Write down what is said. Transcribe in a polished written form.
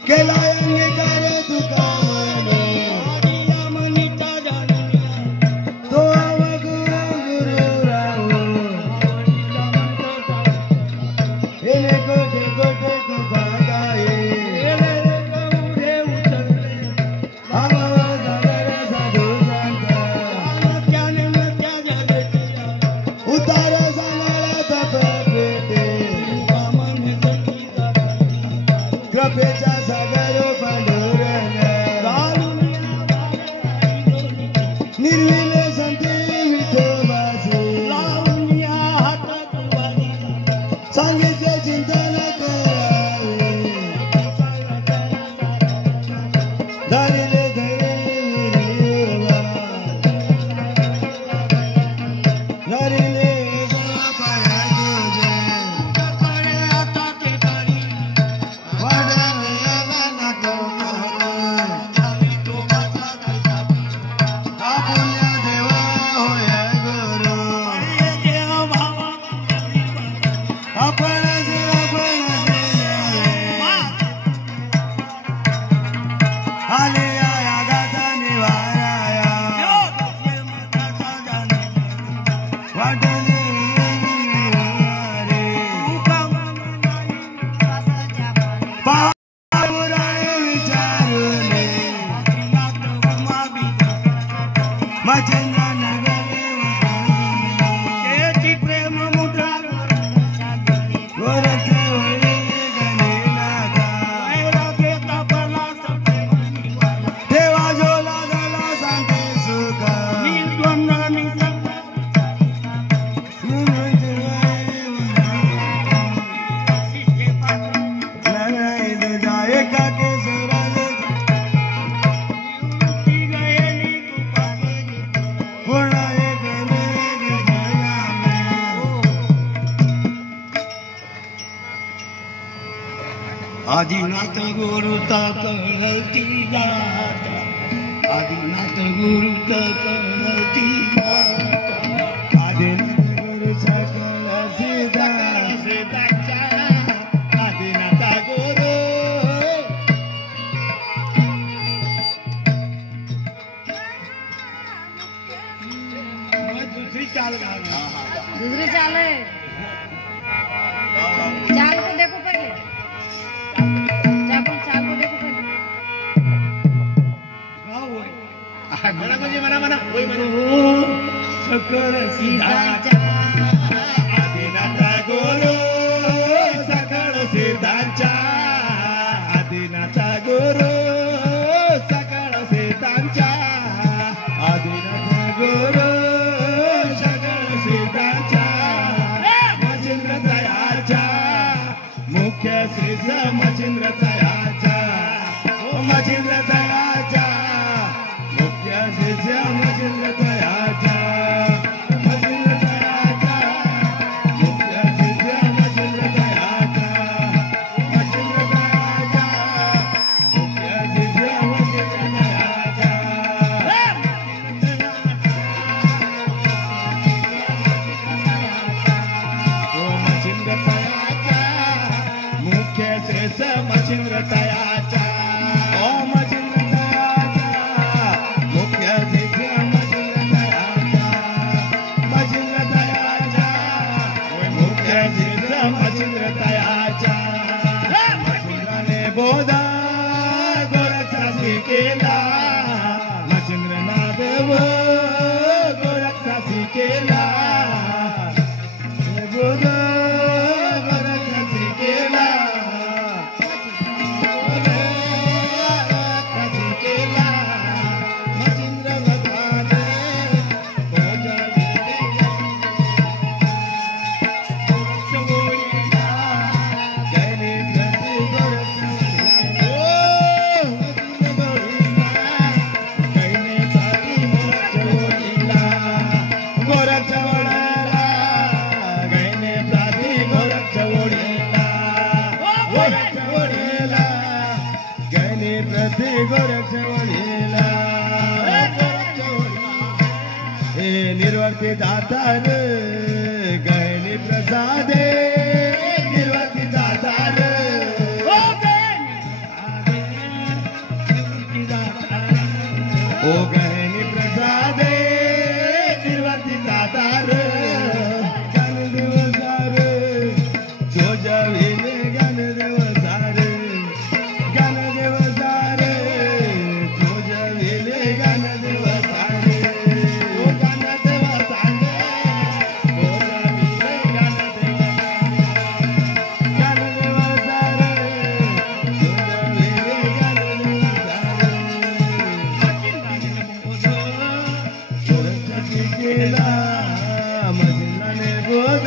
केला अंगीकार तुका म्हणे मनीचा जाणूया तो अवगुरु गुरु राहू हे कोठे कोठे तुका गाये कृपेचा सागर पांडुरंग निर्विले संती विठोबाचे सांगितले चिंतन करावे धरिले धरिले आदिनाथ गुरु कळती जात आदिनाथ गुरु कळती जात आदिनाथ गुरु सकल सिद्धांचा आदिनाथ गुरु दूसरी चाल दूसरी चाल है चाल को देखो पहले चाल को देखो पहले मना म्हणजे मना होय सकल सिद्धांचा आदिनाथ गुरु सकल सिद्धांचा आदिनाथ गुरु सकल सिद्धांचा आदिनाथ गुरु सकल सिद्धांचा मचिंद्र दयाचा मुख्य श्री मचिंद्र दयाचा ओ मचिंद्र दयाचा मुख्य श्री मचिंद्र दयाचा मचिंद्र दयाचा मुख्य श्री मचिंद्र दयाचा मचिंद्र दयाचा मुख्य श्री मचिंद्र दयाचा ओ मचिंद्र दयाचा मुख्य श्री मचिंद्र दयाचा ओ मचिंद्र दयाचा मुख्य श्री मचिंद्र दयाचा मचिंद्र दयाचा मुख्य श्री मचिंद्र दयाचा मचिंद्राने बोधा गोरक्षासी केला मचिंद्र नादेव गोरक्षासी केला बोधा गोरक्षासी केला निर्वर्ती दातार गैनी प्रसादे निर्वर्ती दातार ओ गहनी प्रसादे निर्वर्ती दातार ज्ञानदेव सार जोजविले ज्ञानदेव सार ज्ञानदेव सार जोजविले ज्ञानदेव सार ओ ज्ञानदेव सार जोजविले ज्ञानदेव ज्ञानदेव सार जोजविले ज्ञानदेव सार केला मजलाने गोद